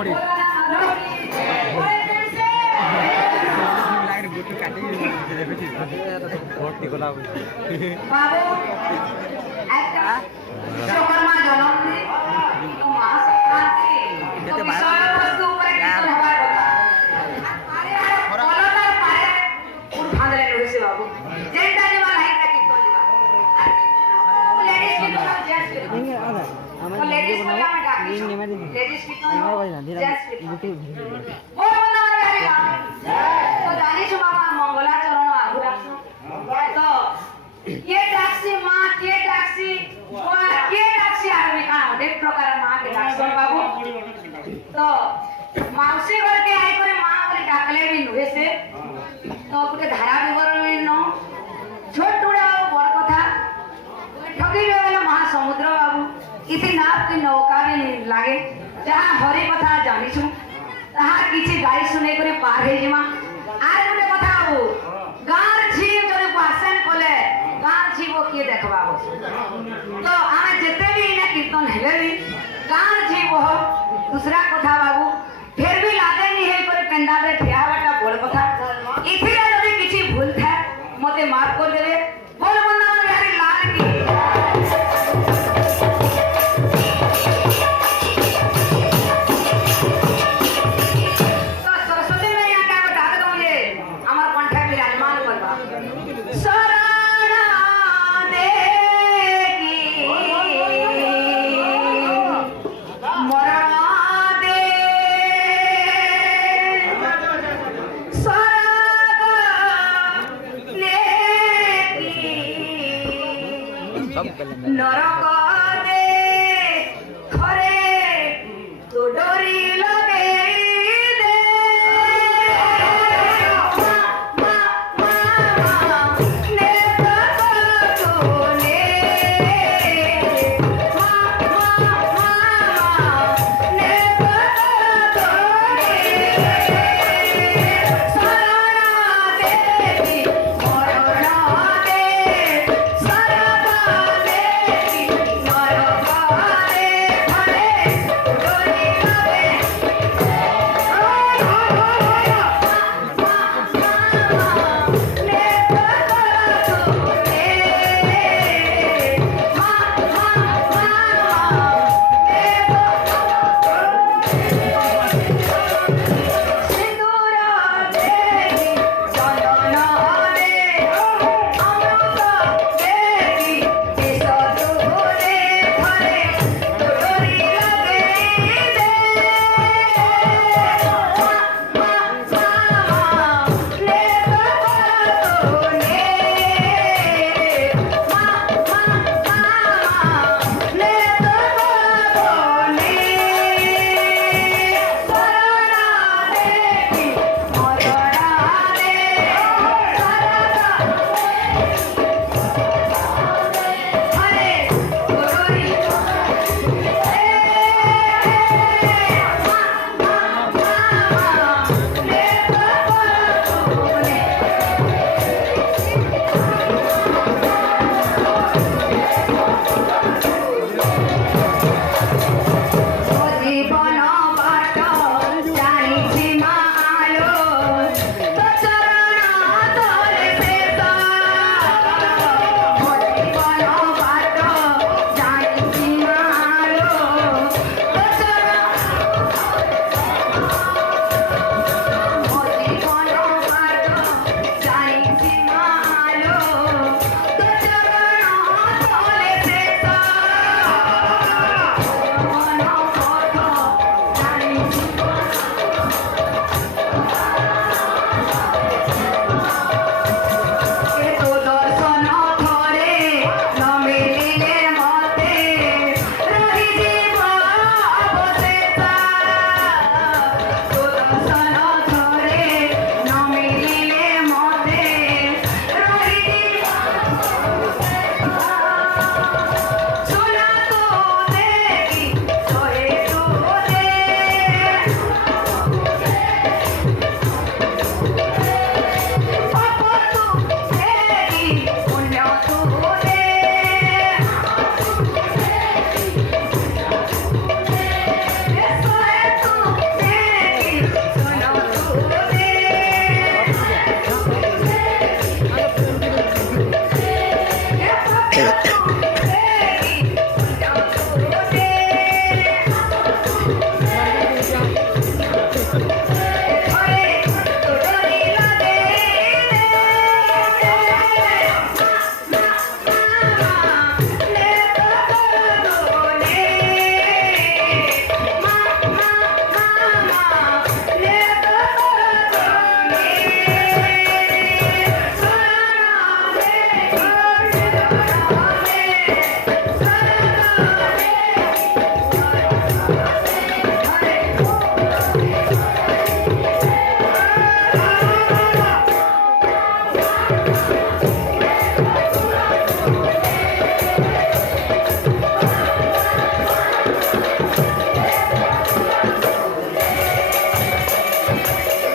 पड़ी बाबू একটা বিশ্বকর্মা জন্মদিন তো মহাসংক্রান্তি তো বিষয়বস্তু উপরে কিছু হবার কথা কলতার পারে উঠালে রয়েছে বাবু যেটা যেমন লাইনটা কি করবা লেডিস কি তো জেন্টস কি তো লেডিস বলে আমি ডাকি লেডিস কি তো জেন্টস কি बोल बंदा मारे हरि राम तो जानिस बाबा मंगलाचरण आगु राखसु तो ये टैक्सी मां के टैक्सी आदमी का अनेक प्रकार मां के डाक्सन बाबू तो मावसी घर के आई करे मां करे डाकले भी नुहे से तो गुटे धारा विवरण न छोटुडा बड़ कथा ठगी गला महासमुद्र बाबू इति नाव की नौका भी लागे जहां हरि कथा जानिछु ताहा किछि गाई सुने करे पार हे जिमा आर गुटे कथा बाबू गार छी जरे पासन कोले गार छी वो किए देखबा तो आमे जते भी इने कीर्तन हेले भी गार छी वो दूसरा कथा बाबू फिर भी लागे नहीं है करे पेंडा रे ठिया बाटा बोल कथा इथिरा जदी किछि भूल था मते माफ कर देबे बोल बंदा बिहारी लाल की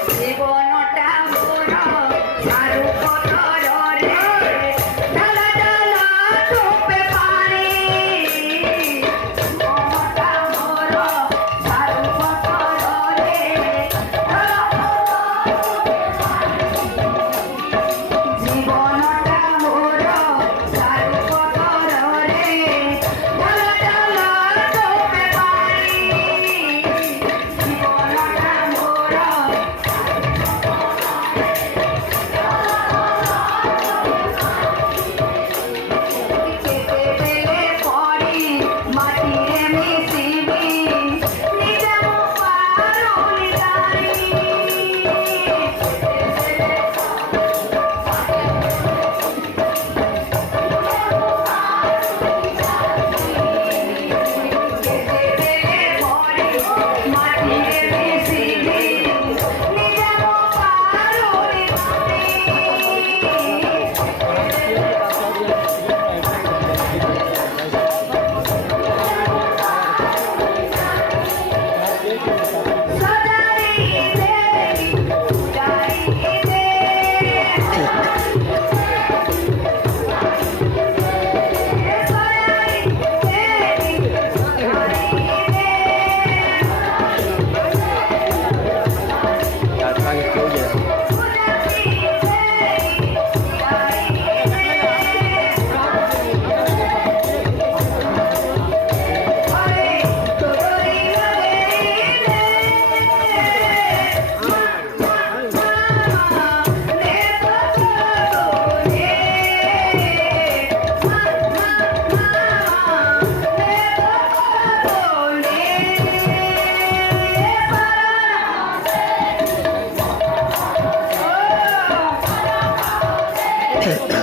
জীবনটা মোর সারু পথর রে ঢালা ঢালা টোপে পানি জীবনটা মোর সারু পথর রে ঢালা জীবনটা মোর সারু পথর রে ঢালা ঢালা টোপে পানি জীবনটা মোর খেতে পেলে পড়ি মাটিরে মিশিবি নিজে পারুনি তাই খেতে পেলে পড়ি মাটিরে মিশিবি নিজে পারুনি তাই সদাই দে উড়াই দে সদাই দে উড়াই দে উড়াই দে উড়াই দে আরে তোরি লাগে রে